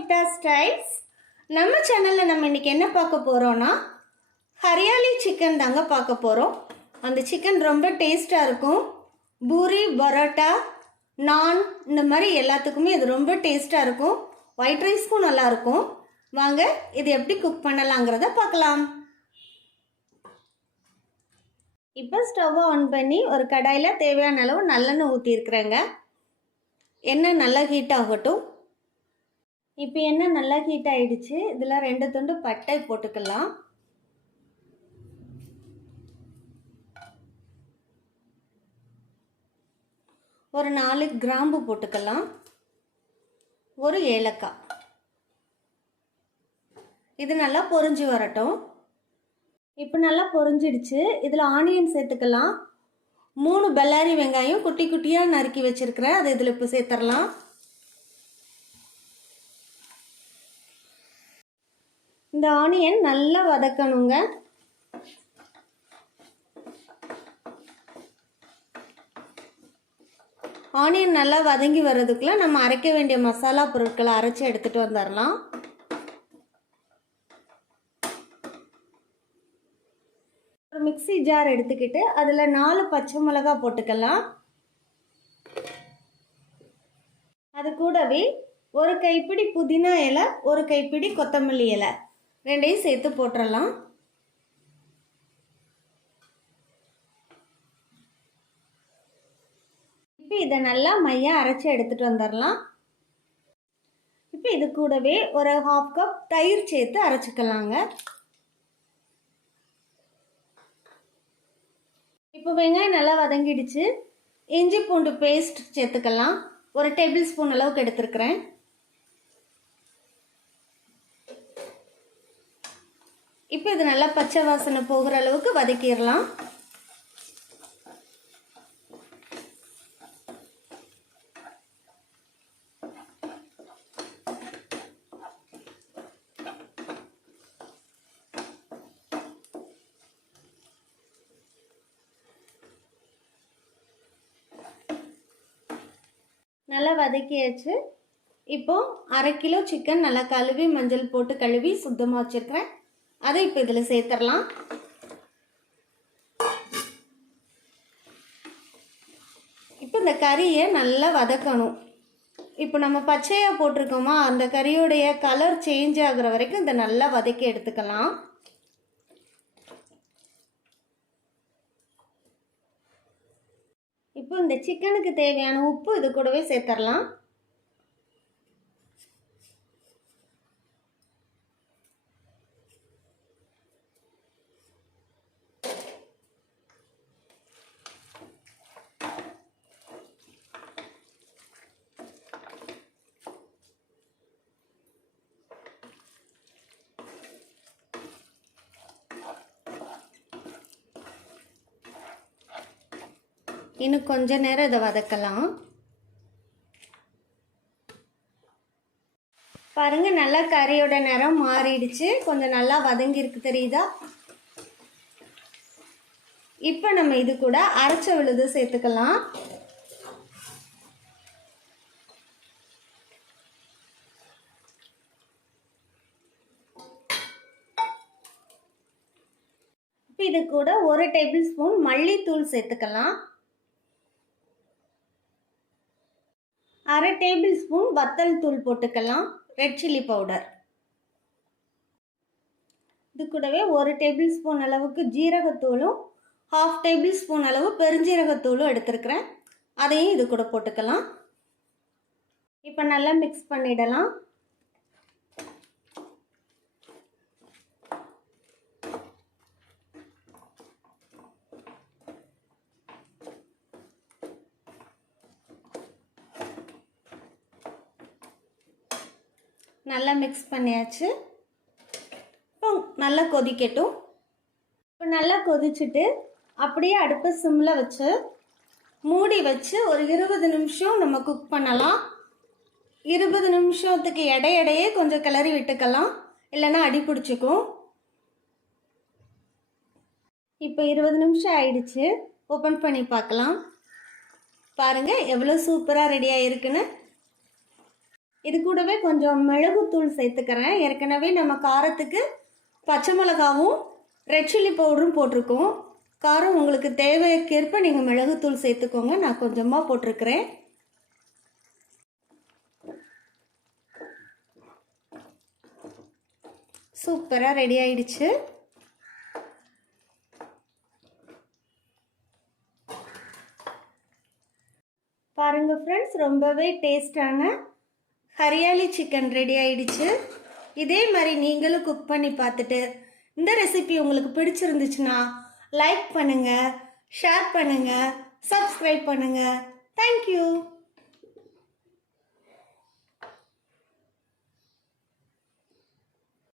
Kavitha styles. நம்ம சேனலில் நம்ம இன்றைக்கி என்ன பார்க்க போகிறோன்னா ஹரியாலி சிக்கன் தாங்க பார்க்க போகிறோம். அந்த சிக்கன் ரொம்ப டேஸ்ட்டாக இருக்கும். பூரி, பரோட்டா, நான் இந்த மாதிரி எல்லாத்துக்குமே இது ரொம்ப டேஸ்ட்டாக இருக்கும். ஒயிட் ரைஸ்க்கும் நல்லாயிருக்கும். வாங்க இது எப்படி குக் பண்ணலாங்கிறத பார்க்கலாம். இப்போ ஸ்டவ்வை ஆன் பண்ணி ஒரு கடாயில் தேவையான அளவு நல்லெண்ணெய் ஊற்றிருக்கிறேங்க. எண்ணெய் நல்லா ஹீட் ஆகட்டும். இப்போ எண்ணெய் நல்லா ஹீட் ஆகிடுச்சு. இதில் 2 துண்டு பட்டை போட்டுக்கலாம். ஒரு 4 கிராம்பு போட்டுக்கலாம். ஒரு ஏலக்காய். இது நல்லா பொரிஞ்சு வரட்டும். இப்போ நல்லா பொரிஞ்சிடுச்சு. இதில் ஆனியன் சேர்த்துக்கலாம். 3 பல்லாரி வெங்காயம் குட்டி குட்டியாக நறுக்கி வச்சுருக்கிறேன். அதை இதில் இப்போ சேர்த்துடலாம். இந்த ஆனியன் நல்லா வதக்கணுங்க. ஆனியன் நல்லா வதங்கி வர்றதுக்குள்ள நம்ம அரைக்க வேண்டிய மசாலா பொருட்களை அரைச்சி எடுத்துகிட்டு வந்துடலாம். ஒரு மிக்ஸி ஜார் எடுத்துக்கிட்டு அதில் 4 பச்சை மிளகாய் போட்டுக்கலாம். அது கூடவே ஒரு கைப்பிடி புதினா இலை, ஒரு கைப்பிடி கொத்தமல்லி இலை, 2ஐயும் சேர்த்து போட்டுடலாம். இப்போ இதை நல்லா மையாக அரைச்சி எடுத்துகிட்டு வந்துடலாம். இப்போ இது கூடவே ஒரு 1/2 கப் தயிர் சேர்த்து அரைச்சிக்கலாங்க. இப்போ வெங்காயம் நல்லா வதங்கிடுச்சு. இஞ்சி பூண்டு பேஸ்ட் சேர்த்துக்கலாம். ஒரு டேபிள் ஸ்பூன் அளவுக்கு எடுத்துருக்கிறேன். இப்போ இது நல்லா பச்சை வாசனை போகிற அளவுக்கு வதக்கிடலாம். நல்லா வதக்கியாச்சு. இப்போ 1/2 கிலோ சிக்கன் நல்லா கழுவி மஞ்சள் போட்டு கழுவி சுத்தமாக வச்சுருக்கிறேன். அதை இப்போ இதில் சேர்த்துடலாம். இப்போ இந்த கறியை நல்லா வதக்கணும். இப்போ நம்ம பச்சையாக போட்டிருக்கோமா, அந்த கறியோடைய கலர் சேஞ்ச் ஆகுற வரைக்கும் இந்த நல்லா வதக்கி எடுத்துக்கலாம். இப்போ இந்த சிக்கனுக்கு தேவையான உப்பு இது கூடவே சேர்த்துடலாம். இன்னும் கொஞ்ச நேரம் இதை வதக்கலாம். பாருங்க, நல்லா கறியோட நிறம் மாறிடுச்சு. கொஞ்சம் நல்லா வதங்கிருக்கு, தெரியுதா? இப்போ நம்ம இது கூட அரைச்ச விழுது சேர்த்துக்கலாம். இப்போ இது கூட 1 டேபிள் ஸ்பூன் மல்லித்தூள் சேர்த்துக்கலாம். 1/2 டேபிள் ஸ்பூன் வத்தல் தூள் போட்டுக்கலாம். Red chilli powder. இது கூடவே 1 டேபிள் ஸ்பூன் அளவுக்கு ஜீரகத்தூளும் 1/2 டேபிள் ஸ்பூன் அளவு பெருஞ்சீரகத்தூளும் எடுத்துருக்கிறேன். அதையும் இது கூட போட்டுக்கலாம். இப்போ நல்லா மிக்ஸ் பண்ணிடலாம். நல்லா மிக்ஸ் பண்ணியாச்சு. இப்போ நல்லா கொதிக்கட்டும். இப்போ நல்லா கொதிச்சுட்டு அப்படியே அடுப்பை சிம்மில் வச்சு மூடி வச்சு ஒரு 20 நிமிஷம் நம்ம குக் பண்ணலாம். 20 நிமிஷத்துக்கு இடையிடையே கொஞ்சம் கிளறி விட்டுக்கலாம், இல்லைன்னா அடி பிடிச்சிக்கும். இப்போ 20 நிமிஷம் ஆயிடுச்சு. ஓப்பன் பண்ணி பார்க்கலாம். பாருங்கள் எவ்வளோ சூப்பராக ரெடியாக இருக்குன்னு. இது கூடவே கொஞ்சம் மிளகுத்தூள் சேர்த்துக்கிறேன். ஏற்கனவே நம்ம காரத்துக்கு பச்சை மிளகாவும் ரெட் சில்லி பவுடரும் போட்டிருக்கோம். காரம் உங்களுக்கு தேவைக்கேற்ப நீங்கள் மிளகுத்தூள் சேர்த்துக்கோங்க. நான் கொஞ்சமாக போட்டிருக்கிறேன். சூப்பராக ரெடி ஆயிடுச்சு. பாருங்க ஃப்ரெண்ட்ஸ், ரொம்பவே டேஸ்டான ஹரியாலி சிக்கன் ரெடி ஆயிடுச்சு. இதே மாதிரி நீங்களும் குக் பண்ணி பார்த்துட்டு இந்த ரெசிபி உங்களுக்கு பிடிச்சிருந்துச்சுன்னா லைக் பண்ணுங்கள், ஷேர் பண்ணுங்கள், சப்ஸ்கிரைப் பண்ணுங்கள். தேங்க்யூ.